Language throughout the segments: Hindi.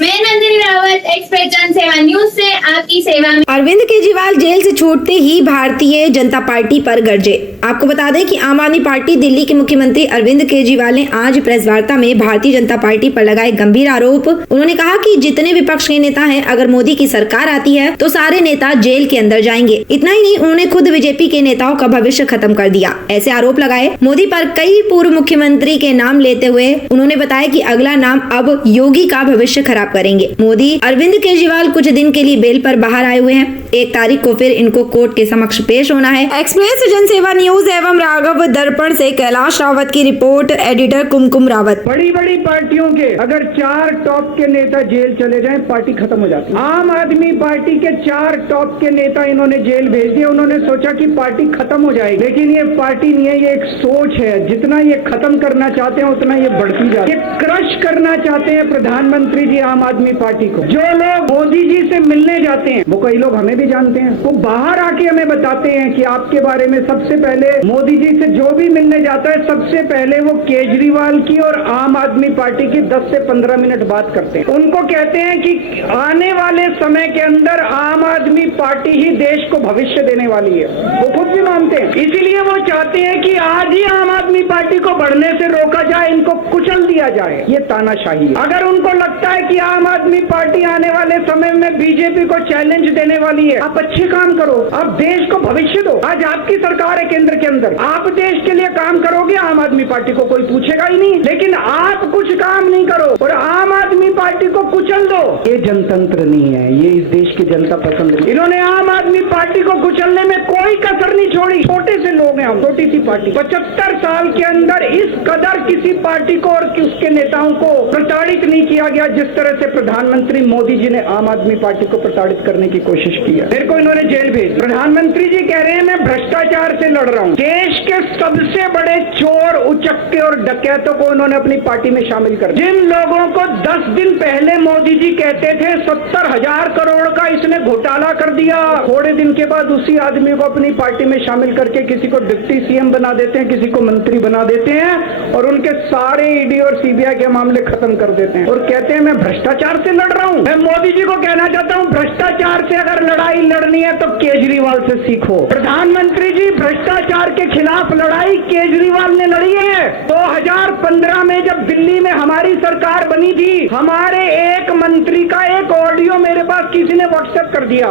मैं नंदिनी रावत, एक्सप्रेस जनसेवा न्यूज से आपकी सेवा में। अरविंद केजरीवाल जेल से छूटते ही भारतीय जनता पार्टी पर गरजे। आपको बता दें कि आम आदमी पार्टी दिल्ली के मुख्यमंत्री अरविंद केजरीवाल ने आज प्रेस वार्ता में भारतीय जनता पार्टी पर लगाए गंभीर आरोप। उन्होंने कहा कि जितने विपक्ष के नेता हैं, अगर मोदी की सरकार आती है तो सारे नेता जेल के अंदर जाएंगे। इतना ही नहीं, उन्होंने खुद बीजेपी के नेताओं का भविष्य खत्म कर दिया, ऐसे आरोप लगाए। मोदी पर कई पूर्व मुख्यमंत्री के नाम लेते हुए उन्होंने बताया कि अगला नाम अब योगी का भविष्य खराब करेंगे। मोदी अरविंद केजरीवाल कुछ दिन के लिए बेल पर बाहर आए हुए हैं। 1 तारीख को फिर इनको कोर्ट के समक्ष पेश होना है। एक्सप्रेस जनसेवा न्यूज एवं राघव दर्पण से कैलाश रावत की रिपोर्ट, एडिटर कुमकुम रावत। बड़ी बड़ी पार्टियों के अगर 4 टॉप के नेता जेल चले जाएं, पार्टी खत्म हो जाती है। आम आदमी पार्टी के 4 टॉप के नेता इन्होंने जेल भेज दिए। उन्होंने सोचा कि पार्टी खत्म हो जाएगी, लेकिन ये पार्टी नहीं है, ये एक सोच है। जितना ये खत्म करना चाहते हैं उतना ये बढ़ती जाती है। ये क्रश करना चाहते हैं प्रधानमंत्री जी आम आदमी पार्टी को। जो लोग मोदी जी से मिलने जाते हैं, वो कई लोग हमें भी जानते हैं, वो बाहर आके हमें बताते हैं कि आपके बारे में सबसे पहले मोदी जी से जो भी मिलने जाता है, सबसे पहले वो केजरीवाल की और आम आदमी पार्टी की 10 से 15 मिनट बात करते हैं। उनको कहते हैं कि आने वाले समय के अंदर आम आदमी पार्टी ही देश को भविष्य देने वाली है। वो खुद भी मानते हैं, इसीलिए वो चाहते हैं कि आज ही आम आदमी पार्टी को बढ़ने से रोका जाए, इनको कुचल दिया जाए। ये तानाशाही है। अगर उनको लगता है कि आम आदमी पार्टी आने वाले समय में बीजेपी को चैलेंज देने वाली है, आप अच्छे काम करो, आप देश को भविष्य दो। आज आपकी सरकार है केंद्र के अंदर, आप देश के लिए काम करोगे, आम आदमी पार्टी को कोई पूछेगा ही नहीं। लेकिन आप कुछ काम नहीं करो और आम आदमी पार्टी को कुचल दो, ये जनतंत्र नहीं है, ये इस देश की जनता पसंद नहीं। इन्होंने आम आदमी पार्टी को कुचलने में कोई कसर नहीं छोड़ी। छोटे से लोग हैं हम, छोटी सी पार्टी। 75 साल के अंदर इस कदर किसी पार्टी को और उसके नेताओं को प्रताड़ित नहीं किया गया जिस तरह से प्रधानमंत्री मोदी जी ने आम आदमी पार्टी को प्रताड़ित करने की कोशिश की है। मेरे को इन्होंने जेल भेज। प्रधानमंत्री जी कह रहे हैं मैं भ्रष्टाचार से लड़ रहा हूँ। देश के सबसे बड़े चोर, उचक्के और डकैतों को उन्होंने अपनी पार्टी में शामिल कर दिया। जिन लोगों को 10 दिन पहले मोदी जी कहते थे 70,000 करोड़ का इसने घोटाला कर दिया, थोड़े दिन के बाद उसी आदमी को अपनी पार्टी में शामिल करके किसी को डिप्टी सीएम बना देते हैं, किसी को मंत्री बना देते हैं और उनके सारे ईडी और सीबीआई के मामले खत्म कर देते हैं और कहते हैं मैं भ्रष्टाचार से लड़ रहा हूं। मैं मोदी जी को कहना चाहता हूं, भ्रष्टाचार से अगर लड़ाई लड़नी है तो केजरीवाल से सीखो। प्रधानमंत्री जी, भ्रष्टाचार के खिलाफ लड़ाई केजरीवाल ने लड़ी है। 2015 में जब दिल्ली में हमारी सरकार बनी थी, हमारे एक मंत्री का एक ऑडियो मेरे पास किसी ने व्हाट्सएप कर दिया।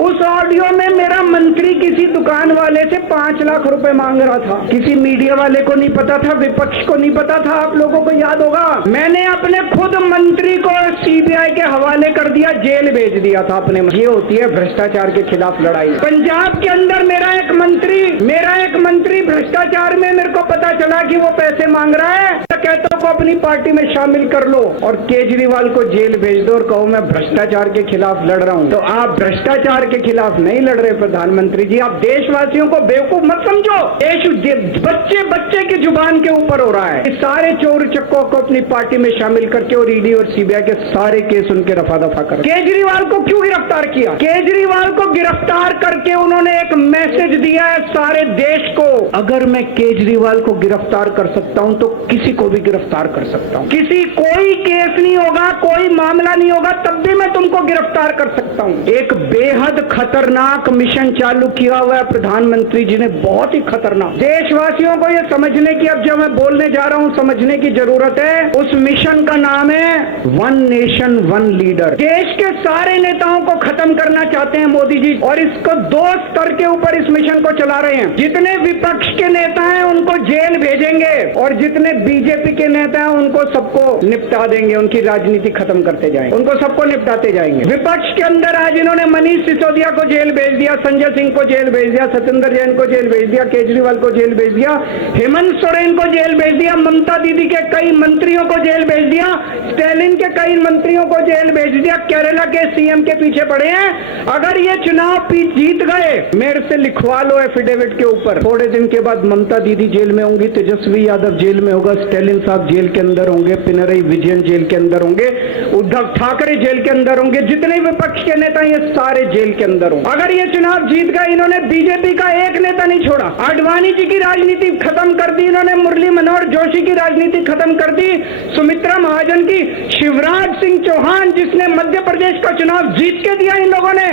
उस ऑडियो में मेरा मंत्री किसी दुकान वाले से 5 लाख रुपए मांग रहा था। किसी मीडिया वाले को नहीं पता था, विपक्ष को नहीं पता था। आप लोगों को याद होगा, मैंने अपने खुद मंत्री को सीबीआई के हवाले कर दिया, जेल भेज दिया था अपने। ये होती है भ्रष्टाचार के खिलाफ लड़ाई। पंजाब के अंदर मेरा एक मंत्री भ्रष्टाचार में मेरे को पता चला कि वो पैसे मांग रहा है, कहता को अपनी पार्टी में शामिल कर लो और केजरीवाल को जेल भेज दो और कहो मैं भ्रष्टाचार के खिलाफ लड़ रहा हूं। तो आप भ्रष्टाचार के खिलाफ नहीं लड़ रहे प्रधानमंत्री जी, आप देशवासियों को बेवकूफ मत समझो। देश बच्चे की जुबान के ऊपर हो रहा है। इस सारे चोर चक्कों को अपनी पार्टी में शामिल करके और ईडी और सीबीआई के सारे केस उनके रफा दफा कर। केजरीवाल को क्यों गिरफ्तार किया? केजरीवाल को गिरफ्तार करके उन्होंने एक मैसेज दिया है सारे देश को, अगर मैं केजरीवाल को गिरफ्तार कर सकता हूं तो किसी को भी गिरफ्तार कर सकता हूं। कोई केस नहीं होगा, कोई मामला नहीं होगा, तब भी मैं तुमको गिरफ्तार कर सकता हूं। एक बेहद खतरनाक मिशन चालू किया हुआ है प्रधानमंत्री जी ने, बहुत ही खतरनाक। देशवासियों को यह समझने की, अब जो मैं बोलने जा रहा हूं, समझने की जरूरत है। उस मिशन का नाम है वन नेशन वन लीडर। देश के सारे नेताओं को खत्म करना चाहते हैं मोदी जी और इसको 2 स्तर के ऊपर इस मिशन को चला रहे हैं। जितने विपक्ष के नेता हैं उनको जेल भेजेंगे और जितने बीजेपी के नेता हैं उनको सबको निपटा देंगे, उनकी राजनीति खत्म करते जाएंगे, उनको सबको निपटाते जाएंगे। विपक्ष के अंदर आज इन्होंने मनीष सिसोदिया को जेल भेज दिया, संजय सिंह को जेल भेज दिया, सत्येंद्र जैन को जेल भेज दिया, केजरीवाल को जेल भेज दिया, हेमंत सोरेन को जेल भेज दिया, ममता दीदी के कई मंत्रियों को जेल भेज दिया, स्टैलिन के कई मंत्रियों को जेल भेज दिया, केरला के सीएम के पीछे पड़े हैं। अगर ये चुनाव जीत गए, मेरे से लिखवा लो एफिडेविट के ऊपर, थोड़े दिन के बाद ममता दीदी जेल में होंगी, तेजस्वी यादव जेल में होगा, स्टालिन साहब जेल के अंदर होंगे, पिनरई विजयन जेल के अंदर होंगे, उद्धव ठाकरे जेल के अंदर होंगे, जितने विपक्ष के नेता ये सारे जेल के अंदर होंगे। अगर ये चुनाव जीत गए, इन्होंने बीजेपी का एक नेता नहीं छोड़ा। आडवाणी जी की राजनीति खत्म कर दी इन्होंने, मुरली मनोहर जोशी की राजनीति खत्म कर दी, सुमित्रा महाजन की, शिवराज सिंह चौहान जिसने मध्य प्रदेश का चुनाव जीत के दिया इन लोगों ने,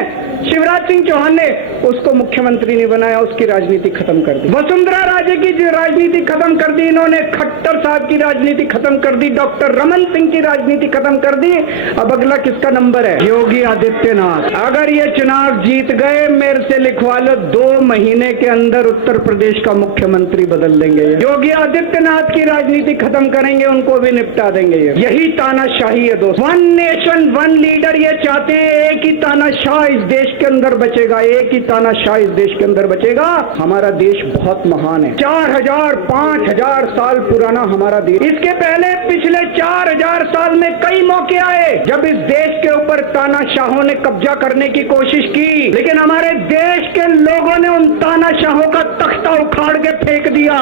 शिवराज सिंह चौहान ने उसको मुख्यमंत्री नहीं बनाया, उसकी राजनीति खत्म कर दी। वसुंधरा राजे की राजनीति खत्म कर दी इन्होंने, खट्टर साहब की राजनीति खत्म कर दी, डॉक्टर रमन सिंह की राजनीति खत्म कर दी। अब अगला किसका नंबर है? योगी आदित्यनाथ। अगर ये चुनाव जीत गए, मेरे से लिखवा लो, 2 महीने के अंदर उत्तर प्रदेश का मुख्यमंत्री बदल देंगे। योगी आदित्यनाथ की राजनीति खत्म करेंगे, उनको भी निपटा देंगे। यही तानाशाही है दोस्तों। 1 नेशन 1 लीडर ये चाहते हैं, एक ही तानाशाह इस देश के अंदर बचेगा, एक ही तानाशाह इस देश के अंदर बचेगा। हमारा देश बहुत महान है, 4000 5000 साल पुराना हमारा देश। इसके पहले पिछले 4000 साल में कई मौके आए जब इस देश के ऊपर तानाशाहों ने कब्जा करने की कोशिश की, लेकिन हमारे देश के लोगों ने उन तानाशाहों का तख्ता उखाड़ के फेंक दिया।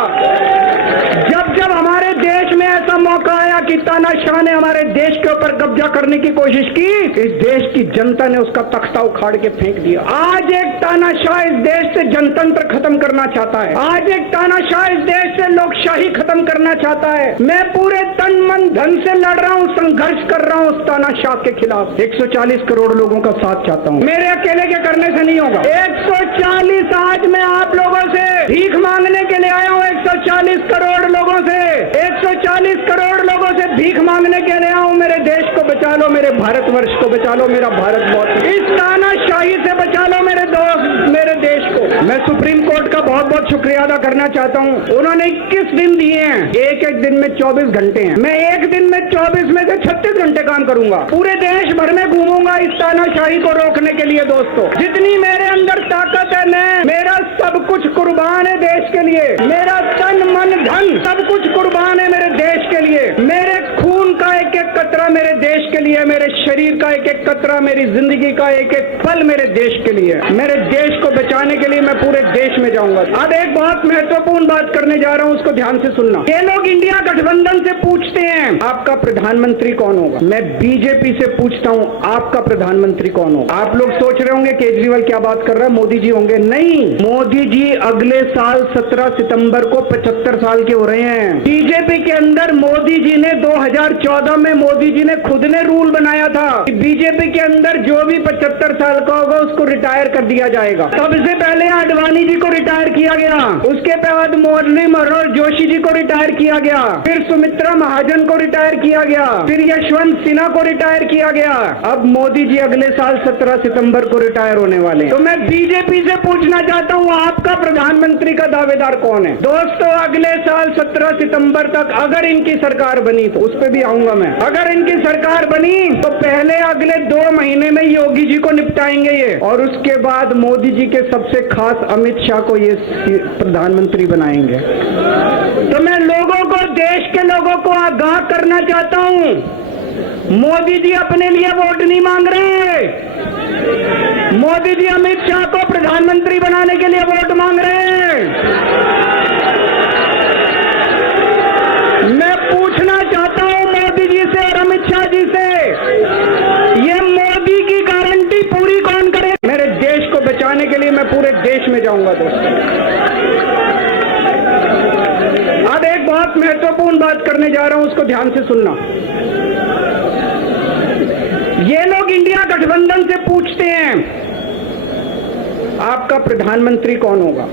जब जब हमारे देश में ऐसा मौका आया कि तानाशाह ने हमारे देश के ऊपर कब्जा करने की कोशिश की, इस देश की जनता ने उसका तख्ता उखाड़ के फेंक दिया। आज एक तानाशाह इस देश से जनतंत्र खत्म करना चाहता है, आज एक तानाशाह इस देश से लोकशाही खत्म करना चाहता है। मैं पूरे तन मन धन से लड़ रहा हूँ, संघर्ष कर रहा हूँ उस तानाशाह के खिलाफ। 140 करोड़ लोगों का साथ चाहता हूँ, मेरे अकेले के करने से नहीं होगा। 140 आज मैं आप लोगों से भीख मांगने के लिए आया हूँ, 140 करोड़ लोगों से, 140 करोड़ लोगों से भीख मांगने के लिए आया हूँ। मेरे देश को बचा लो, मेरे भारतवर्ष को बचा लो, मेरा भारत बहुत, इस तानाशाही से बचा लो मेरे दोस्त, मेरे देश को। मैं सुप्रीम कोर्ट का बहुत बहुत शुक्रिया अदा करना चाहता हूँ। उन्होंने 21 दिन दिए हैं, एक एक दिन में 24 घंटे हैं। मैं एक दिन में 24 में से 36 घंटे काम करूंगा, पूरे देश भर में घूमूंगा इस तानाशाही को रोकने के लिए। दोस्तों, जितनी मेरे अंदर ताकत है, मेरा सब कुछ कुर्बान है देश के लिए, मेरा तन मन धन सब कुछ कुर्बान है मेरे देश के लिए। मेरे खून का एक एक कतरा मेरे देश के लिए, मेरे शरीर का एक एक कतरा, मेरी जिंदगी का एक एक पल मेरे देश के लिए। मेरे देश को बचाने के लिए मैं पूरे देश में जाऊंगा। अब एक बहुत महत्वपूर्ण बात करने जा रहा हूं, उसको ध्यान से सुनना। ये लोग इंडिया गठबंधन से पूछते हैं आपका प्रधानमंत्री कौन होगा। मैं बीजेपी से पूछता हूं आपका प्रधानमंत्री कौन होगा। आप लोग सोच रहे होंगे केजरीवाल क्या बात कर रहा है, मोदी जी होंगे। नहीं, मोदी जी अगले साल 17 सितंबर को 75 साल के हो रहे हैं। बीजेपी के अंदर मोदी जी ने 2014 में मोदी जी ने खुद ने रूल बनाया था कि बीजेपी के अंदर जो भी 75 साल का होगा उसको रिटायर कर दिया जाएगा। सबसे पहले आडवाणी जी को रिटायर किया गया, उसके बाद मुरली मनोहर जोशी जी को रिटायर किया गया, फिर सुमित्रा महाजन को रिटायर किया गया, फिर यशवंत सिन्हा को रिटायर किया गया। अब मोदी जी अगले साल 17 सितंबर को रिटायर होने वाले हैं। तो मैं बीजेपी से पूछना चाहता हूँ आपका प्रधानमंत्री का दावेदार कौन है। दोस्तों, अगले साल 17 सितंबर तक अगर इनकी सरकार बनी, तो उस पर भी आऊंगा मैं, अगर इनकी सरकार बनी तो पहले अगले 2 महीने में योगी जी को निपटाएंगे ये, और उसके बाद मोदी जी के सबसे खास अमित शाह को ये प्रधानमंत्री बनाएंगे। तो मैं लोगों को, देश के लोगों को आगाह करना चाहता हूं, मोदी जी अपने लिए वोट नहीं मांग रहे, मोदी जी अमित शाह को प्रधानमंत्री बनाने के लिए वोट मांग रहे हैं। मैं पूछना चाहता हूं मोदी जी से और अमित शाह जी से, ये मोदी की गारंटी पूरी कौन करे। मेरे देश को बचाने के लिए मैं पूरे देश में जाऊंगा। दोस्तों, अब एक बहुत महत्वपूर्ण बात करने जा रहा हूं, उसको ध्यान से सुनना। ये लोग इंडिया गठबंधन से पूछते हैं आपका प्रधानमंत्री कौन होगा।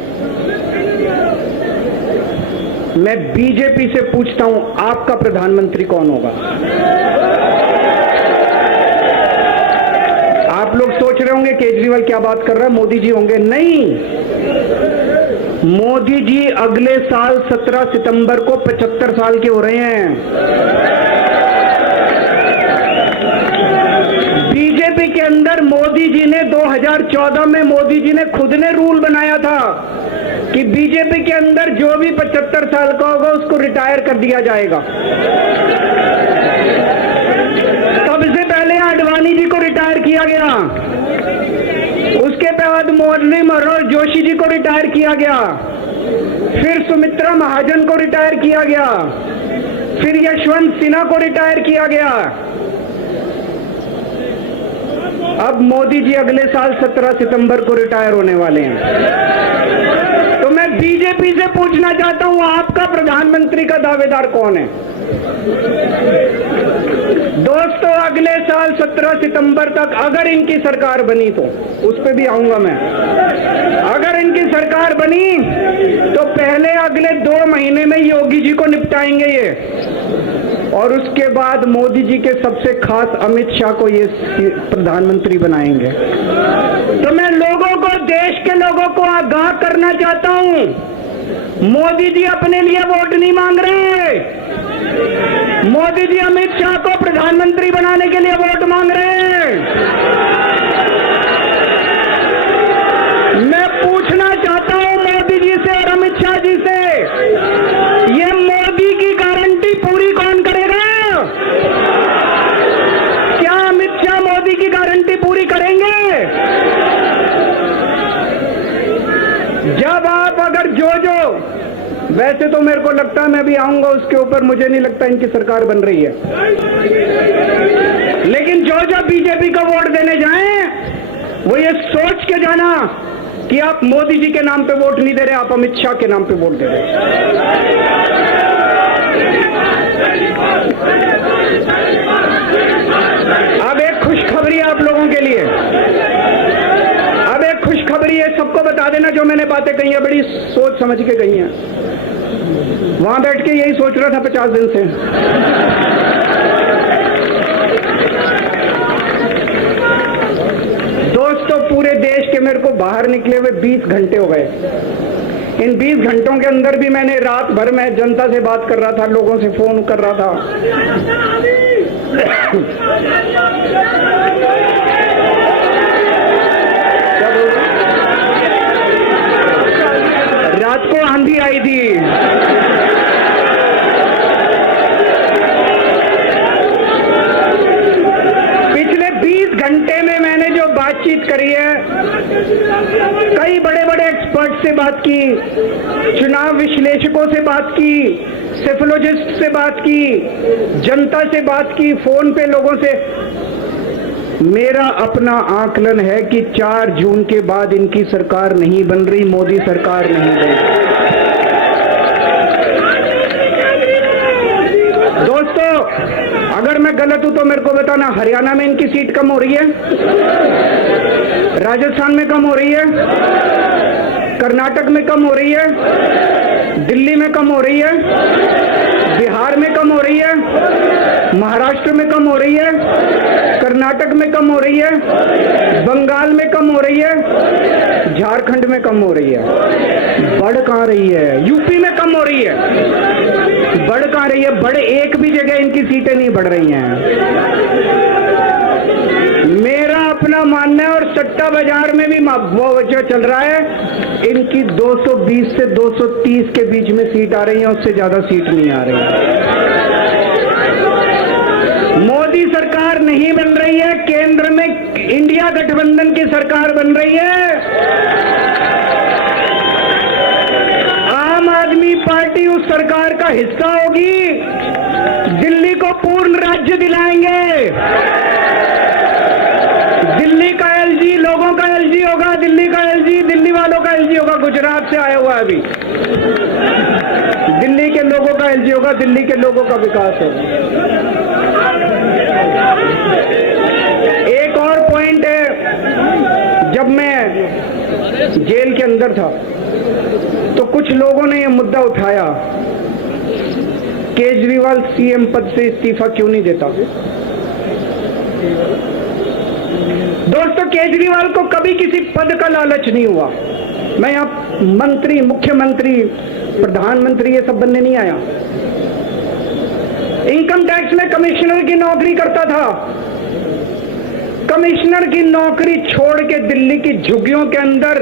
मैं बीजेपी से पूछता हूं आपका प्रधानमंत्री कौन होगा। आप लोग सोच रहे होंगे केजरीवाल क्या बात कर रहा है, मोदी जी होंगे। नहीं, मोदी जी अगले साल 17 सितंबर को 75 साल के हो रहे हैं। बीजेपी के अंदर मोदी जी ने 2014 में मोदी जी ने खुद ने रूल बनाया था कि बीजेपी के अंदर जो भी 75 साल का होगा उसको रिटायर कर दिया जाएगा। सबसे पहले आडवाणी जी को रिटायर किया गया, उसके बाद मुरली मनोहर जोशी जी को रिटायर किया गया, फिर सुमित्रा महाजन को रिटायर किया गया, फिर यशवंत सिन्हा को रिटायर किया गया। अब मोदी जी अगले साल 17 सितंबर को रिटायर होने वाले हैं। तो मैं बीजेपी से पूछना चाहता हूं, आपका प्रधानमंत्री का दावेदार कौन है? दोस्तों, अगले साल 17 सितंबर तक अगर इनकी सरकार बनी, तो उस पर भी आऊंगा मैं, अगर इनकी सरकार बनी तो पहले अगले 2 महीने में योगी जी को निपटाएंगे ये, और उसके बाद मोदी जी के सबसे खास अमित शाह को ये प्रधानमंत्री बनाएंगे। तो मैं लोगों को, देश के लोगों को आगाह करना चाहता हूं, मोदी जी अपने लिए वोट नहीं मांग रहे, मोदी जी अमित शाह को प्रधानमंत्री बनाने के लिए वोट मांग रहे हैं। मैं पूछना चाहता हूं मोदी जी से और अमित शाह जी से, ये मोदी की गारंटी पूरी कौन करेगा? क्या अमित शाह मोदी की गारंटी पूरी करेंगे? जब आप अगर जो वैसे तो मेरे को लगता है, मैं भी आऊंगा उसके ऊपर, मुझे नहीं लगता इनकी सरकार बन रही है, लेकिन जो बीजेपी को वोट देने जाएं वो ये सोच के जाना कि आप मोदी जी के नाम पे वोट नहीं दे रहे, आप अमित शाह के नाम पे वोट दे रहे। अब एक खुशखबरी आप लोगों के लिए, अब एक खुशखबरी है, सबको बता देना जो मैंने बातें कही है, बड़ी सोच समझ के कही है। वहां बैठ के यही सोच रहा था 50 दिन से। दोस्तों, पूरे देश के मेरे को बाहर निकले हुए 20 घंटे हो गए। इन 20 घंटों के अंदर भी मैंने रात भर में जनता से बात कर रहा था, लोगों से फोन कर रहा था। रात को आंधी आई थी, पिछले 20 घंटे में मैंने जो बातचीत करी है, कई बड़े बड़े एक्सपर्ट से बात की, चुनाव विश्लेषकों से बात की, सेफोलॉजिस्ट से बात की, जनता से बात की, फोन पे लोगों से। मेरा अपना आकलन है कि 4 जून के बाद इनकी सरकार नहीं बन रही, मोदी सरकार नहीं बन रही। दोस्तों, अगर मैं गलत हूं तो मेरे को बताना। हरियाणा में इनकी सीट कम हो रही है, राजस्थान में कम हो रही है, कर्नाटक में कम हो रही है, दिल्ली में कम हो रही है, बिहार में कम हो रही है, महाराष्ट्र में कम हो रही है, कर्नाटक में कम हो रही है, बंगाल में कम हो रही है, झारखंड में कम हो रही है। बढ़ कहां रही है? यूपी में कम हो रही है, बढ़ कहां रही है? बड़े एक भी जगह इनकी सीटें नहीं बढ़ रही हैं। मेरा अपना मानना है, और सट्टा बाजार में भी वो वजह चल रहा है, इनकी 220 से 230 के बीच में सीट आ रही है, उससे ज्यादा सीट नहीं आ रही है। मोदी सरकार नहीं बन रही है, केंद्र में इंडिया गठबंधन की सरकार बन रही है। आम आदमी पार्टी उस सरकार का हिस्सा होगी, दिल्ली को पूर्ण राज्य दिलाएंगे। दिल्ली का एलजी लोगों का एलजी होगा, दिल्ली का एलजी दिल्ली वालों का एलजी होगा। गुजरात से आया हुआ है अभी, दिल्ली के लोगों का एलजी होगा, दिल्ली के लोगों का विकास होगा। एक और पॉइंट है, जब मैं जेल के अंदर था तो कुछ लोगों ने यह मुद्दा उठाया, केजरीवाल सीएम पद से इस्तीफा क्यों नहीं देता? दोस्तों, केजरीवाल को कभी किसी पद का लालच नहीं हुआ। मैं यहां मंत्री, मुख्यमंत्री, प्रधानमंत्री ये सब बनने नहीं आया। इनकम टैक्स में कमिश्नर की नौकरी करता था। कमिश्नर की नौकरी छोड़ के दिल्ली की झुग्गियों के अंदर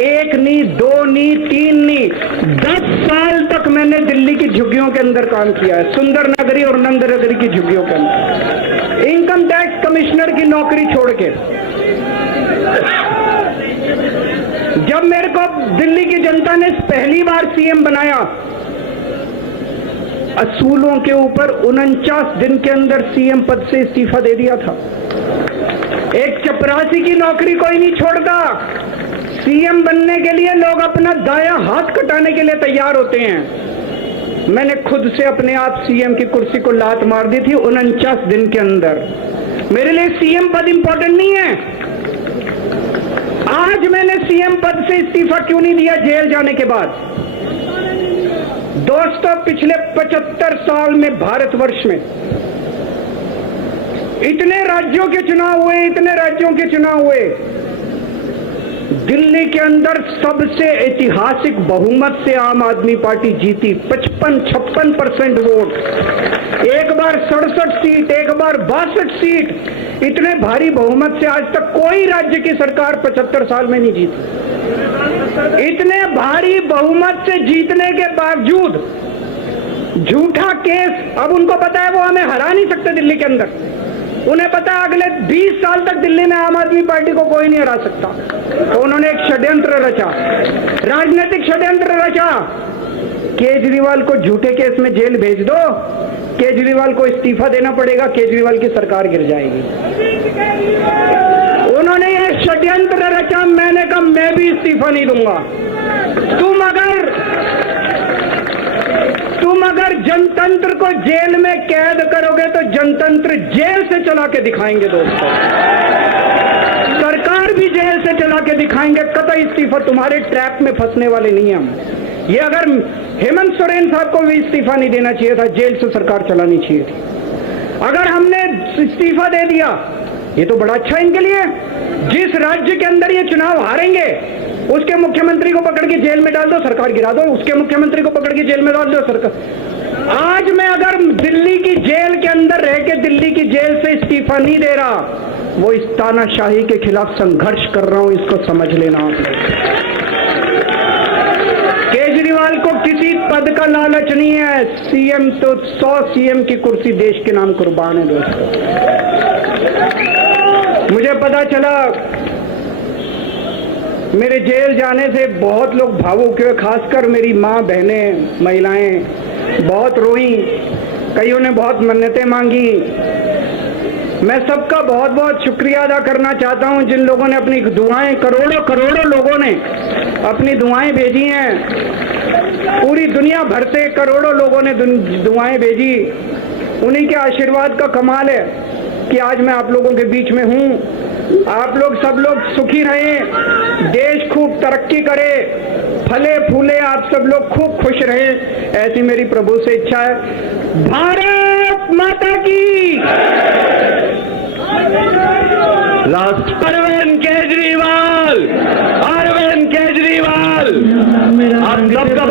1 नहीं, 2 नहीं, 3 नहीं, 10 साल तक मैंने दिल्ली की झुग्गियों के अंदर काम किया है, सुंदर नगरी और नंद नगरी की झुग्गियों के अंदर। इनकम टैक्स कमिश्नर की नौकरी छोड़ के जब मेरे को दिल्ली की जनता ने पहली बार सीएम बनाया, असूलों के ऊपर 49 दिन के अंदर सीएम पद से इस्तीफा दे दिया था। एक चपरासी की नौकरी कोई नहीं छोड़ता। सीएम बनने के लिए लोग अपना दायां हाथ कटाने के लिए तैयार होते हैं। मैंने खुद से अपने आप सीएम की कुर्सी को लात मार दी थी 49 दिन के अंदर। मेरे लिए सीएम पद इंपॉर्टेंट नहीं है। आज मैंने सीएम पद से इस्तीफा क्यों नहीं दिया जेल जाने के बाद? दोस्तों, पिछले 75 साल में भारतवर्ष में इतने राज्यों के चुनाव हुए, दिल्ली के अंदर सबसे ऐतिहासिक बहुमत से आम आदमी पार्टी जीती। 55-56% वोट, एक बार 67 सीट, एक बार 62 सीट। इतने भारी बहुमत से आज तक कोई राज्य की सरकार 75 साल में नहीं जीती। इतने भारी बहुमत से जीतने के बावजूद झूठा केस, अब उनको पता है वो हमें हरा नहीं सकते दिल्ली के अंदर। उन्हें पता है अगले 20 साल तक दिल्ली में आम आदमी पार्टी को कोई नहीं हरा सकता। तो उन्होंने एक षड्यंत्र रचा, राजनीतिक षड्यंत्र रचा। केजरीवाल को झूठे केस में जेल भेज दो, केजरीवाल को इस्तीफा देना पड़ेगा, केजरीवाल की सरकार गिर जाएगी। उन्होंने ये षड्यंत्र रचा। मैंने कहा मैं भी इस्तीफा नहीं दूंगा। तुम अगर जनतंत्र को जेल में कैद करोगे तो जनतंत्र जेल से चला के दिखाएंगे दोस्तों। सरकार भी जेल से चला के दिखाएंगे। कतई इस्तीफा, तुम्हारे ट्रैप में फंसने वाले नहीं हैं हम। ये अगर हेमंत सोरेन साहब को भी इस्तीफा नहीं देना चाहिए था, जेल से सरकार चलानी चाहिए थी। अगर हमने इस्तीफा दे दिया, ये तो बड़ा अच्छा इनके लिए। जिस राज्य के अंदर ये चुनाव हारेंगे उसके मुख्यमंत्री को पकड़ के जेल में डाल दो, सरकार गिरा दो। उसके मुख्यमंत्री को पकड़ के जेल में डाल दो, सरकार। आज मैं अगर दिल्ली की जेल के अंदर रह के दिल्ली की जेल से इस्तीफा नहीं दे रहा, वो इस तानाशाही के खिलाफ संघर्ष कर रहा हूं, इसको समझ लेना आप लोग। केजरीवाल को किसी पद का लालच नहीं है। सीएम तो 100 सीएम की कुर्सी देश के नाम कुर्बान है दोस्तों। मुझे पता चला मेरे जेल जाने से बहुत लोग भावुक हुए, खासकर मेरी माँ, बहनें, महिलाएं बहुत रोई। कईयों ने बहुत मन्नतें मांगी। मैं सबका बहुत बहुत शुक्रिया अदा करना चाहता हूं जिन लोगों ने अपनी दुआएं, करोड़ों लोगों ने अपनी दुआएं भेजी हैं। पूरी दुनिया भर से करोड़ों लोगों ने दुआएं भेजी। उन्हीं के आशीर्वाद का कमाल है कि आज मैं आप लोगों के बीच में हूं। आप लोग सब लोग सुखी रहें, देश खूब तरक्की करे, फले फूले, आप सब लोग खूब खुश रहें, ऐसी मेरी प्रभु से इच्छा है। भारत माता की। अरविंद केजरीवाल, आप सबका